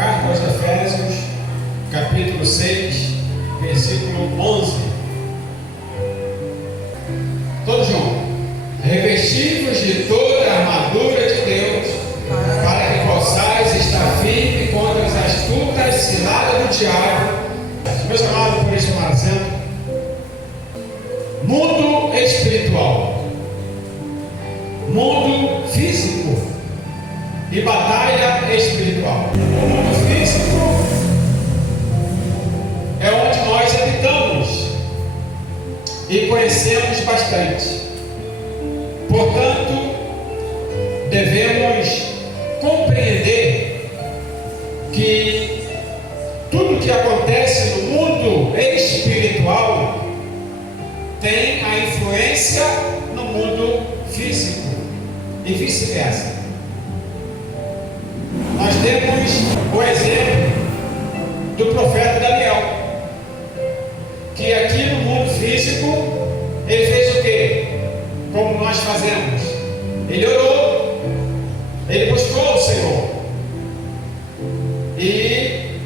Carta aos Efésios, capítulo 6, versículo 11. Todos juntos. Revestivos de toda a armadura de Deus, para que possais estar firme contra as astutas ciladas do diabo. Meus amados, por isso, tomar exemplo. Mundo espiritual, mundo físico e batalha espiritual. O mundo físico é onde nós habitamos e conhecemos bastante. Portanto, devemos compreender que tudo que acontece no mundo espiritual tem a influência no mundo físico e vice-versa. Nós temos o exemplo do profeta Daniel, que aqui no mundo físico ele fez o quê? Como nós fazemos? Ele orou, ele buscou o Senhor, e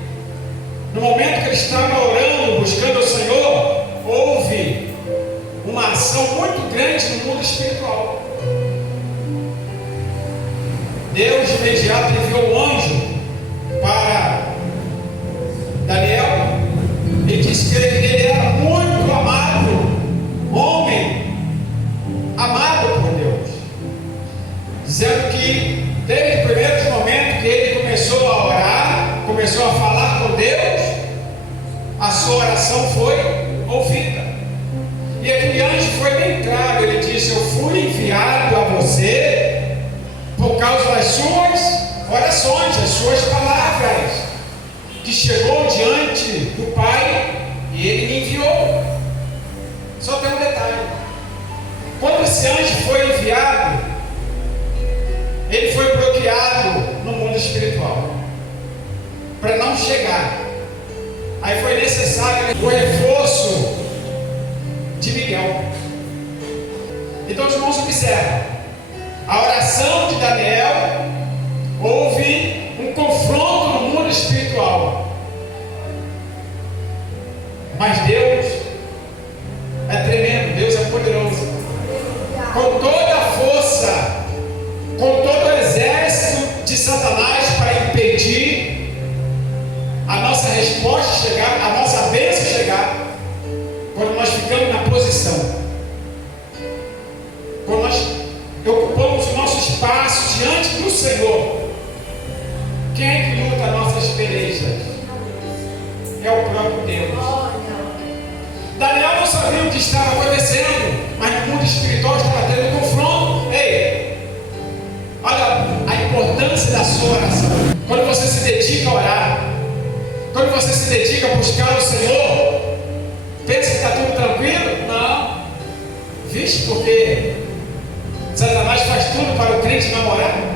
no momento que ele estava orando, buscando o Senhor, houve uma ação muito grande no mundo espiritual. Deus de imediato enviou um anjo para Daniel e disse que ele era muito amado, homem amado por Deus, dizendo que desde o primeiro momento que ele começou a orar, começou a falar com Deus, a sua oração foi ouvida. E aquele anjo foi bem claro, ele disse: eu fui enviado a você por causa das suas orações, das suas palavras, que chegou diante do Pai e ele me enviou. Só tem um detalhe: quando esse anjo foi enviado, ele foi bloqueado no mundo espiritual para não chegar. Aí foi necessário o reforço de Miguel. Então os irmãos observam, a oração de Daniel, houve um confronto no mundo espiritual, mas Deus é tremendo, Deus é poderoso. Com toda a força, com todo o exército de Satanás para impedir a nossa resposta chegar, a nossa bênção chegar, quando nós ficamos na posição, quando nós ocupamos o nosso espaço diante do Senhor. Quem é que luta nossas pelejas? É o próprio Deus. Daniel não sabia o que estava acontecendo, mas no mundo espiritual estava tendo um confronto. Ei, olha a importância da sua oração. Quando você se dedica a orar, quando você se dedica a buscar o Senhor, pensa que está tudo tranquilo? Não. Vixe, porque Satanás faz tudo para o crente namorar.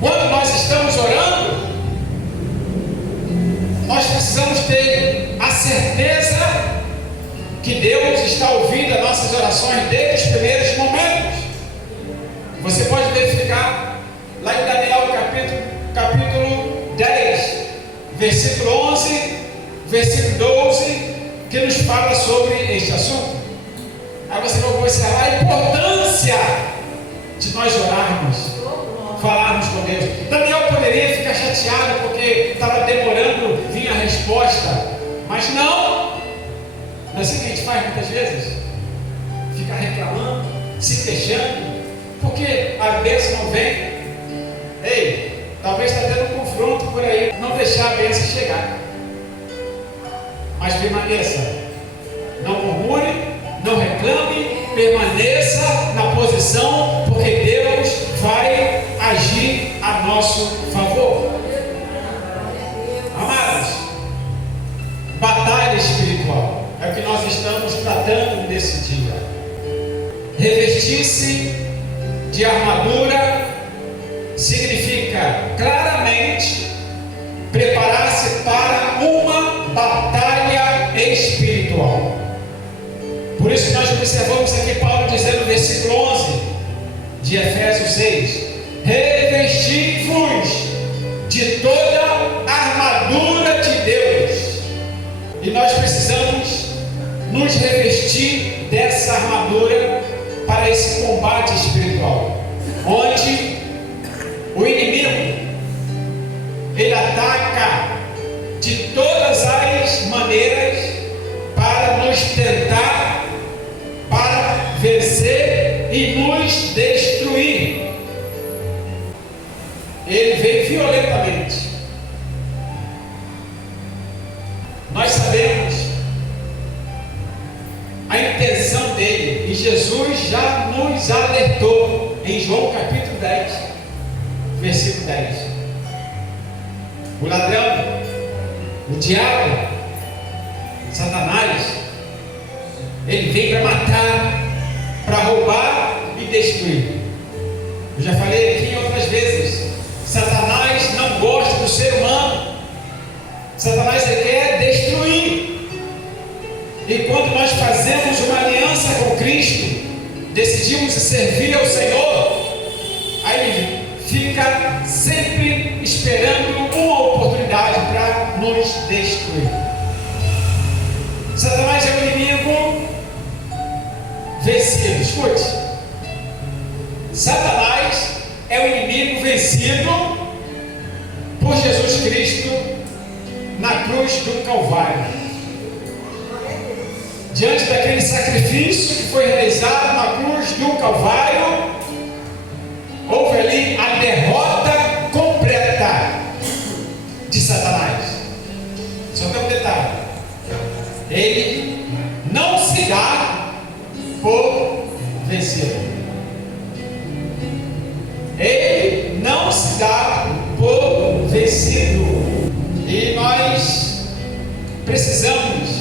Quando nós estamos orando, nós precisamos ter a certeza que Deus está ouvindo as nossas orações desde os primeiros momentos. Você pode verificar lá em Daniel capítulo 10, versículo 11, versículo 12, que nos fala sobre este assunto. Aí você vai observar a importância de nós orarmos, falarmos com Deus. Daniel poderia ficar chateado porque estava demorando vir a resposta, mas não. Não é assim que a gente faz muitas vezes? Fica reclamando, se queixando, porque a bênção não vem. Ei, talvez está tendo um confronto por aí, não deixar a bênção chegar. Mas permaneça, não murmure, não reclame, permaneça na posição, porque Deus vai agir a nosso favor. Amados, batalha espiritual é o que nós estamos tratando nesse dia. Revestir-se de armadura significa claramente preparar-se para uma batalha espiritual. Por isso que nós observamos aqui Paulo dizendo no versículo 11 de Efésios 6: revestir revestir dessa armadura para esse combate espiritual, onde o inimigo ele ataca de todas as maneiras para nos tentar, para vencer e nos destruir. Ele vem violentamente. Nós sabemos a intenção dele, e Jesus já nos alertou em João capítulo 10, versículo 10. O ladrão, o diabo, Satanás, ele vem para matar, para roubar e destruir. Eu já falei aqui outras vezes, Satanás não gosta do ser humano. Satanás ele quer destruir. E quando nós fazemos uma aliança com Cristo, decidimos servir ao Senhor, aí ele fica sempre esperando uma oportunidade para nos destruir. Satanás é o inimigo vencido. Escute, Satanás é o inimigo vencido por Jesus Cristo na cruz do Calvário. Diante daquele sacrifício que foi realizado na cruz do Calvário, houve ali a derrota completa de Satanás. Só tem um detalhe: ele não se dá por vencido. Ele não se dá por vencido. E nós precisamos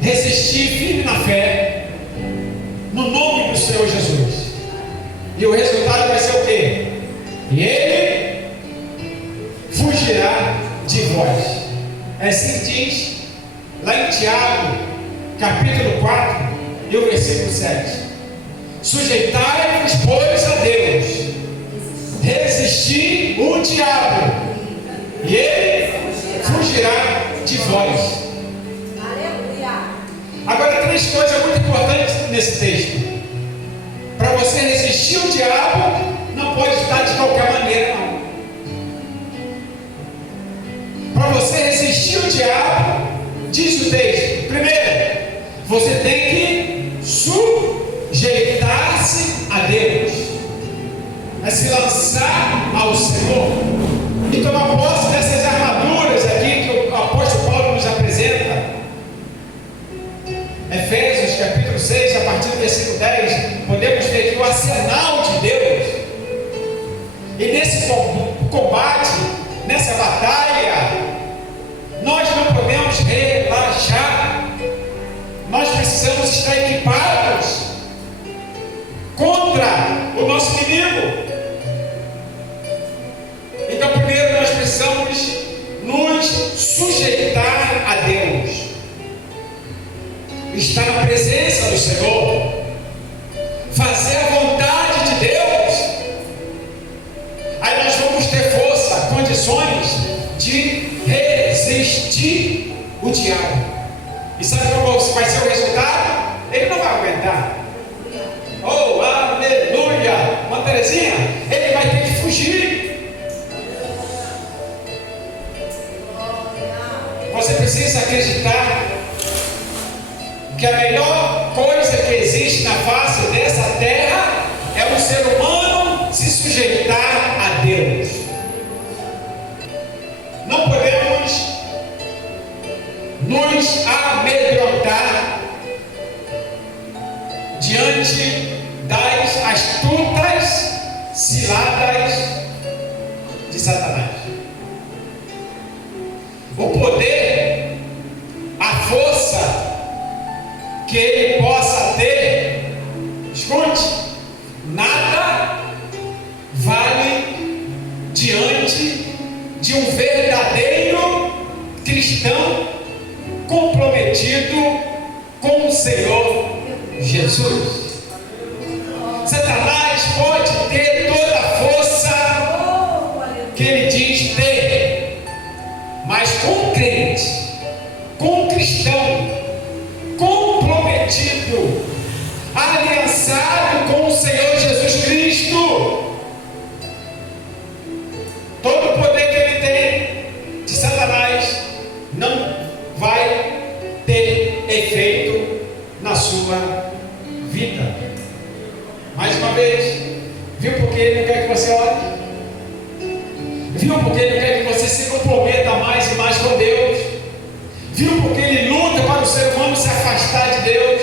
resistir firme na fé, no nome do Senhor Jesus. E o resultado vai ser o quê? E ele fugirá de vós. É assim que diz lá em Tiago, capítulo 4, e o versículo 7. Sujeitai-vos, pois, a Deus, resisti o diabo, e ele fugirá de vós. Agora, três coisas muito importantes nesse texto. Para você resistir o diabo, não pode estar de qualquer maneira, não. Para você resistir o diabo, diz o texto: primeiro, você tem que sujeitar-se a Deus, é se lançar ao Senhor e tomar posse dessas armaduras aqui que o apóstolo Paulo nos apresenta. Efésios capítulo 6, a partir do versículo 10, podemos ver que o arsenal de Deus. E nesse combate, nessa batalha, nós não podemos relaxar. Nós precisamos estar equipados contra o nosso inimigo. Então, primeiro nós precisamos nos sujeitar a Deus, estar na presença do Senhor, fazer a vontade de Deus. Aí nós vamos ter força, condições de resistir o diabo. E sabe qual vai ser o resultado? Ele não vai aguentar. Oh, aleluia! Uma Terezinha, ele vai ter que fugir. Você precisa acreditar que a melhor coisa que existe na face dessa terra é o ser humano se sujeitar a Deus. Não podemos nos amedrontar diante das astutas ciladas de Satanás. O poder, a força que ele possa ter, escute, nada vale diante de um verdadeiro cristão comprometido com o Senhor Jesus. Satanás pode ter toda a força que ele diz ter, mas com o crente, com o cristão, vida. Mais uma vez, viu porque Ele não quer que você ore? Viu porque Ele não quer que você se comprometa mais e mais com Deus? Viu porque Ele luta para o ser humano se afastar de Deus?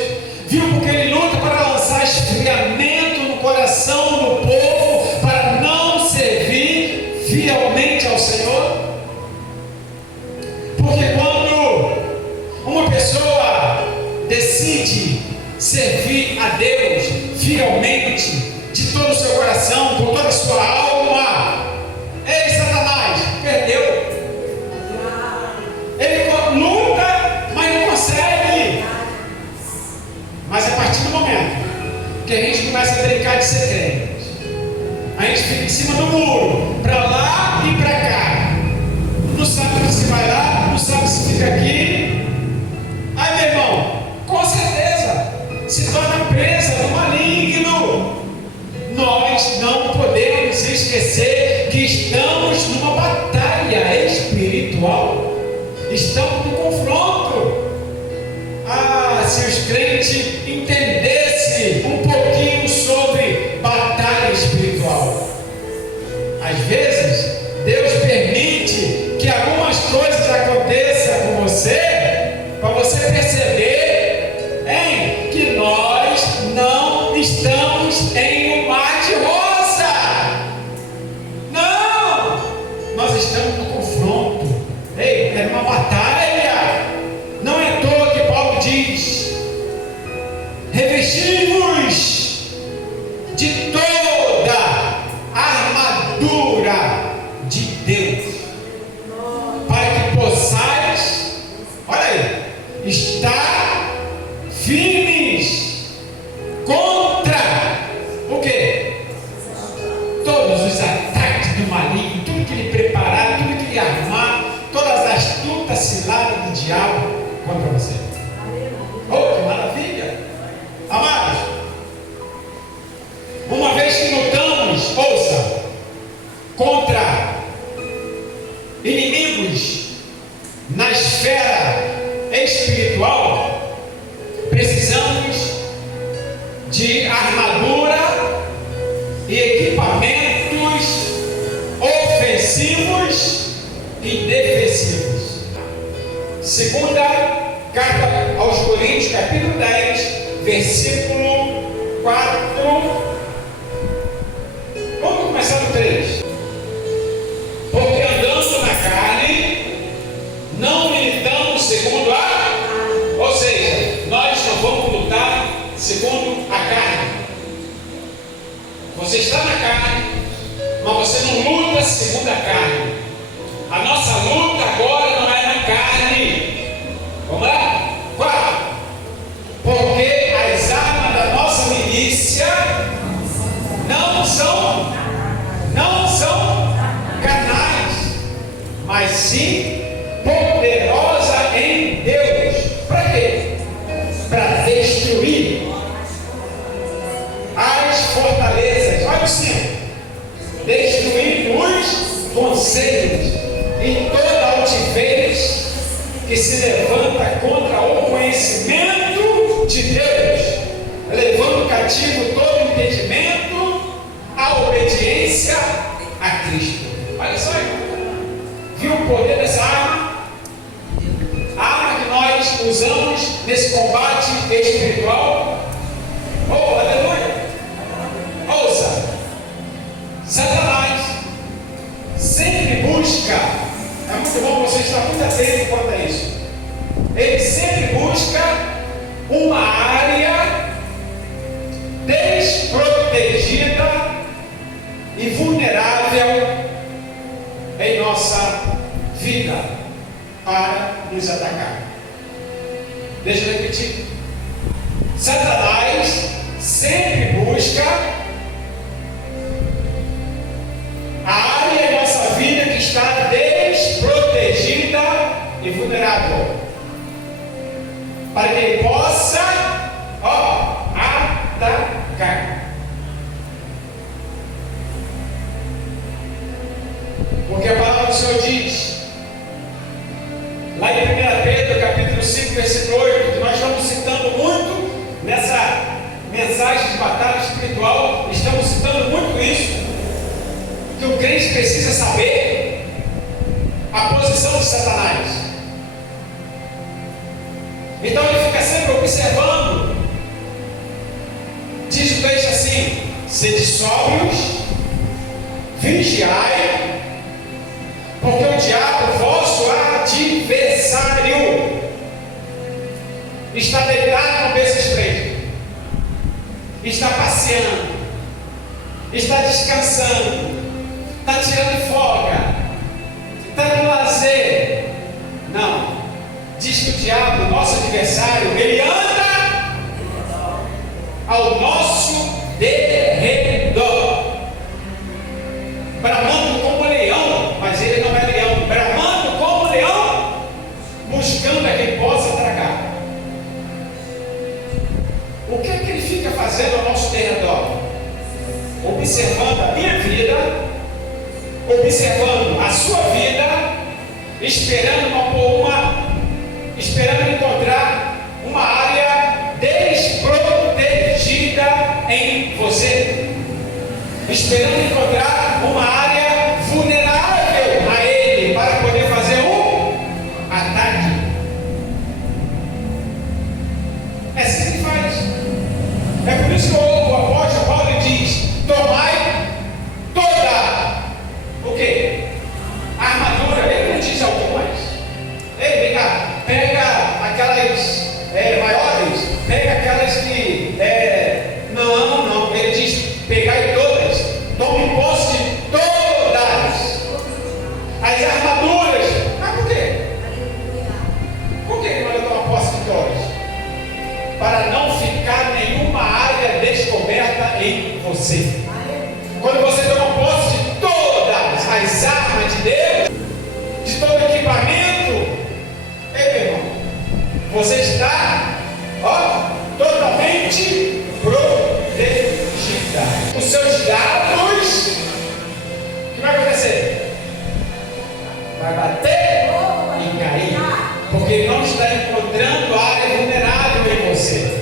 Viu porque Ele luta para lançar esfriamento no coração do povo, para não servir fielmente ao Senhor? Porque quando uma pessoa decide servir a Deus fielmente, de todo o seu coração, com toda a sua alma, ei, Satanás, perdeu. Ele luta, mas não consegue. Mas a partir do momento que a gente começa a brincar de ser crente, a gente fica em cima do muro, para lá e para cá, não sabe se vai lá, não sabe se fica aqui. Aí, meu irmão, com certeza se torna presa do maligno. Nós não podemos esquecer que estamos numa batalha espiritual, estamos no confronto. Se os crentes entendessem um pouquinho sobre batalha espiritual. Às vezes Deus permite que algumas coisas aconteçam com você, para você perceber, que nós não estamos em um mar de rosa. Não! Nós estamos no confronto. É uma batalha. Não é à toa que Paulo diz: revestimos de toda a armadura de Deus, para que possais, olha aí, estar firmes contra o quê? Todos os ataques do maligno, tudo que ele preparar, tudo que ele armar, todas as astutas ciladas do diabo contra você. Oh, que maravilha! Amados, uma vez que lutamos, ouça, contra inimigos na esfera espiritual, precisamos de armadura e equipamentos ofensivos e defensivos. Segunda carta aos Coríntios, capítulo 10, versículo 4. Vamos começar no 3. Porque andando na carne, não militamos segundo a... Ou seja, nós não vamos lutar segundo a carne. Você está na carne, mas você não luta segundo a carne. A nossa luta agora não é na carne. Vamos lá? 4. Porque as armas da nossa milícia não são carnais, mas sim poderosa em Deus. Para quê? Para destruir as fortalezas. Olha o sino. Destruir os conselhos e toda altivez que se levanta contra o conhecimento de Deus, levando cativo todo entendimento à obediência a Cristo. Olha só, viu o poder dessa arma? A arma que nós usamos nesse combate espiritual. Oh, aleluia! Ouça, Satanás sempre busca, é muito bom você estar muito atento quanto a isso, ele sempre busca uma área desprotegida e vulnerável em nossa vida para nos atacar. Deixa eu repetir. Satanás sempre busca a área em nossa vida que está desprotegida e vulnerável, para que ele possa atacar. Porque a palavra do Senhor diz, lá em 1 Pedro, capítulo 5, versículo 8, que nós estamos citando muito nessa mensagens de batalha espiritual, estamos citando muito isso, que o crente precisa saber a posição de Satanás. Então ele fica sempre observando. Diz o texto assim: sede sóbrios, vigiai, porque o diabo, vosso adversário, está deitado no berço estreito, está passeando, está descansando, está tirando folga, está no lazer. Não, diz que o diabo, nosso adversário, ele anda ao nosso derredor, bramando como leão, mas ele não é leão, bramando como leão, buscando a quem possa tragar. O que é que ele fica fazendo ao nosso derredor? Observando a minha vida, observando a sua vida, esperando encontrar uma área desprotegida em você, esperando encontrar uma área vulnerável a ele para poder fazer um ataque. É assim que ele faz. É por isso que o apóstolo Paulo diz: tomai toda o quê? A armadura. Ele não diz algumas. Ei, vem cá, pega aquelas maiores, pega aquelas que não, ele diz: pegai todas, tome posse de todas as armaduras. Mas por quê? Por que ele manda tomar posse de todas? Para não ficar nenhuma área descoberta em você. Quando você toma posse de todas as armas de Deus, de todo equipamento, meu irmão, você está totalmente protegida. Os seus dados, o que vai acontecer? Vai bater e cair, porque não está encontrando área vulnerável em você.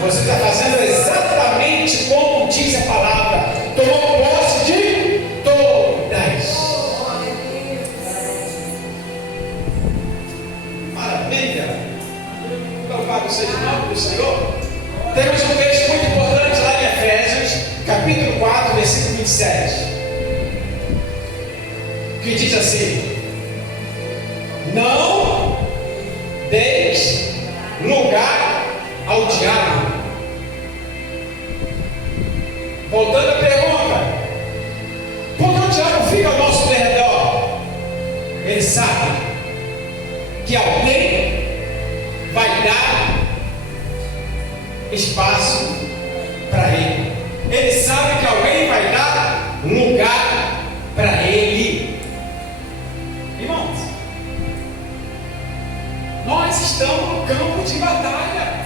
Você está fazendo exatamente como diz a palavra: tomou posse de todas. Maravilha! Louvado seja o nome do Senhor. Temos um texto muito importante lá em Efésios, capítulo 4, versículo 27, que diz assim: não deis lugar ao diabo. Voltando à pergunta: por que o diabo fica ao nosso derredor? Ele sabe que alguém vai dar espaço para ele. Ele sabe que alguém vai dar lugar para ele. Irmãos, nós estamos no campo de batalha,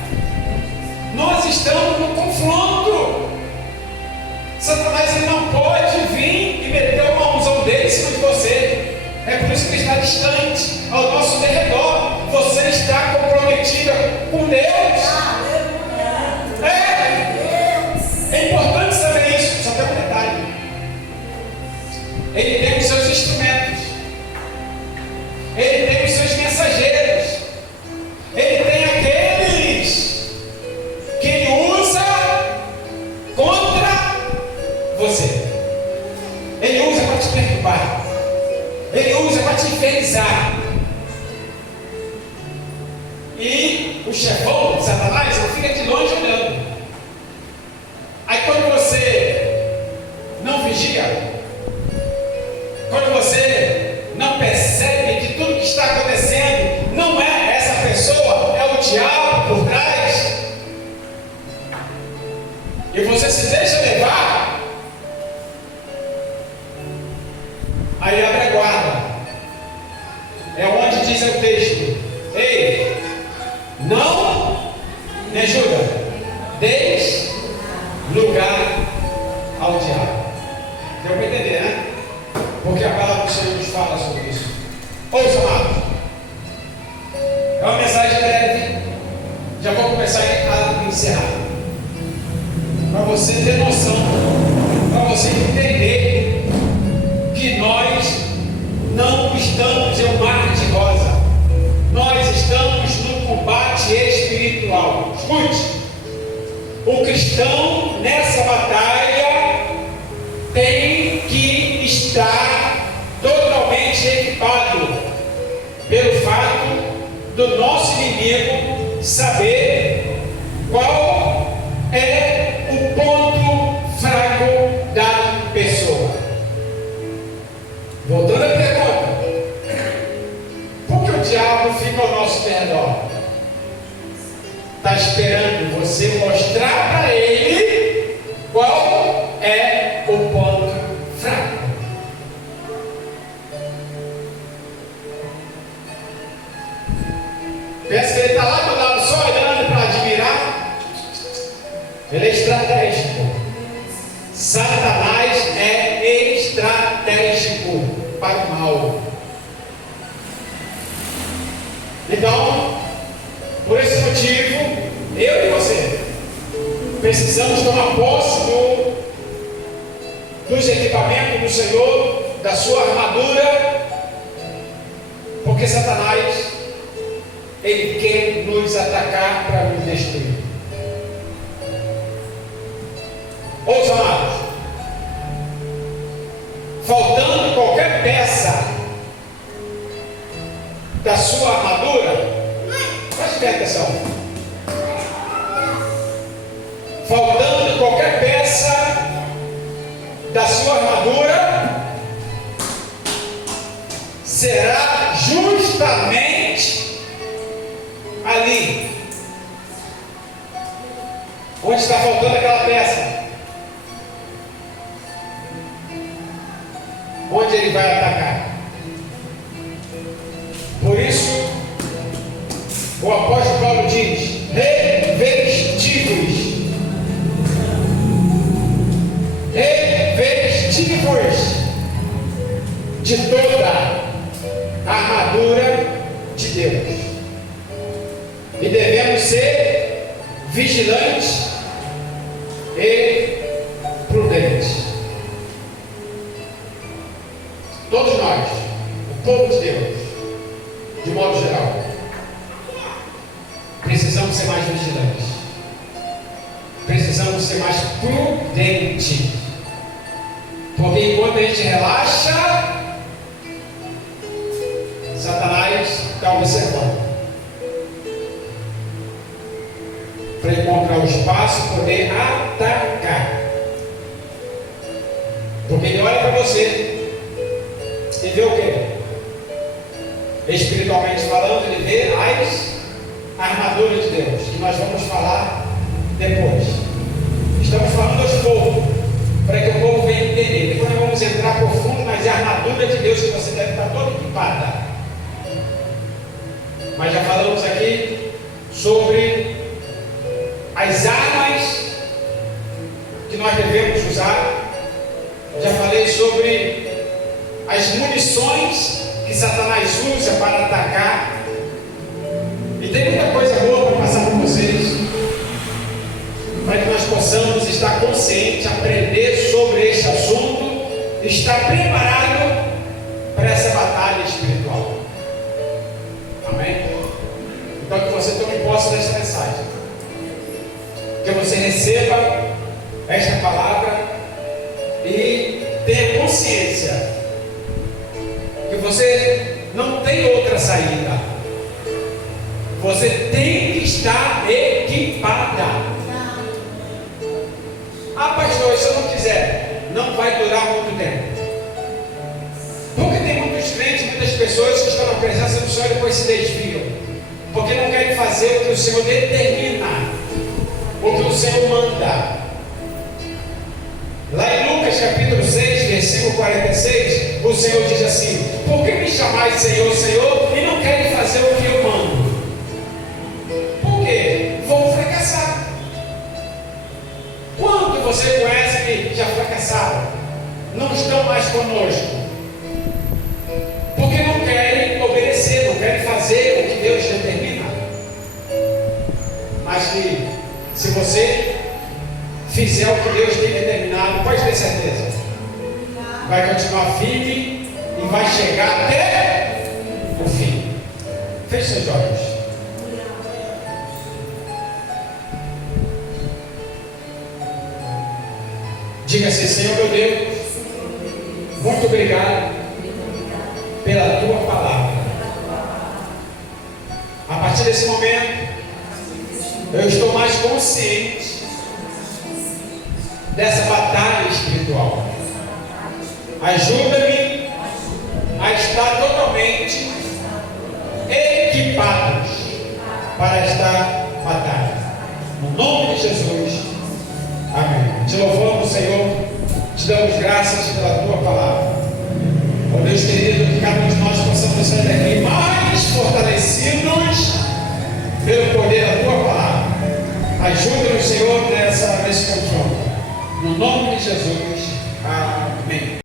nós estamos no confronto. Satanás, ele não pode vir e meter uma unção dele em cima de você. É por isso que ele está distante ao nosso derredor. Você está comprometida com Deus. É importante saber isso. Só tem um detalhe: ele tem os seus instrumentos, ele tem os seus mensageiros, ele tem aqueles que ele usa contra você. Ele usa para te perturbar, ele usa para te infernizar. E o chefão, Satanás, ele fica de longe olhando. Aí quando você não vigia, quando você não percebe que tudo que está acontecendo não é essa pessoa, é o diabo por trás, e você se deixa levar, aí abre a guarda. É onde diz o texto: ei, não me ajuda, deis lugar ao diabo. Deu para entender, né? Porque a palavra do Senhor nos fala sobre isso. Ouça, amados, é uma mensagem breve, já vou começar a encerrar. você ter noção, para você entender que nós não estamos em um mar de rosa, nós estamos num combate espiritual. Escute, o cristão nessa batalha tem que estar totalmente equipado, pelo fato do nosso inimigo saber qual é o ponto fraco da pessoa. Voltando à pergunta, por que o diabo fica ao nosso redor? Está esperando você mostrar para ele qual é o ponto fraco. Pensa que ele está lá do lado só olhando para admirar? Ele é estratégico. Satanás é estratégico para o mal. Então, por esse motivo, eu e você precisamos tomar posse dos equipamentos do Senhor, da sua armadura, porque Satanás, ele quer nos atacar para nos destruir. Ouça, amados, faltando qualquer peça da sua armadura, preste atenção, faltando qualquer peça da sua armadura, será justamente ali onde está faltando aquela peça, onde ele vai atacar. Por isso o apóstolo Paulo diz: revestivos de toda a armadura de Deus, e devemos ser vigilantes e prudentes. Todos nós, o povo de Deus, de modo geral, precisamos ser mais vigilantes, precisamos ser mais prudentes, porque enquanto a gente relaxa, Satanás está observando, para encontrar o espaço e poder atacar, porque ele olha para você e vê o quê? Espiritualmente falando, ele vê as armaduras de Deus, que nós vamos falar depois. Estamos falando aos poucos, para que o povo venha entender. Depois nós vamos entrar profundo nas armaduras de Deus, que você deve estar toda equipada. Mas já falamos aqui sobre as armas que nós devemos usar. Já falei sobre as munições que Satanás usa para atacar. E tem muita coisa boa para passar para vocês, para que nós possamos estar conscientes, aprender sobre este assunto, estar preparado para essa batalha espiritual. Amém? Então que você tome posse desta mensagem, que você receba esta palavra e tenha consciência que você não tem outra saída. Você tem que estar equipada. Ah, pastor, se eu não quiser, não vai durar muito tempo. Porque tem muitos crentes, muitas pessoas que estão na presença do Senhor e depois se desviam, porque não querem fazer o que o Senhor determina, o que o Senhor manda. Lá em Lucas capítulo 6, versículo 46, o Senhor diz assim: por que me chamais Senhor, Senhor, e não querem fazer o que eu mando? Por quê? Vão fracassar. Quanto você conhece que já fracassaram? Não estão mais conosco, porque não querem obedecer, não querem fazer o que Deus determina. Mas que se você fizer o que Deus tem determinado, pode ter certeza, vai continuar firme e vai chegar até o fim. Feche seus olhos. Diga assim: Senhor meu Deus, muito obrigado pela tua palavra. A partir desse momento, eu estou mais consciente dessa batalha espiritual. Ajuda-me a estar totalmente equipados para esta batalha. No nome de Jesus. Amém. Te louvamos, Senhor. Te damos graças pela tua palavra. Ó Deus querido, que cada um de nós possamos sair daqui mais fortalecidos pelo poder da tua palavra. Ajuda-nos, Senhor, nesse confronto. No nome de Jesus. Amém.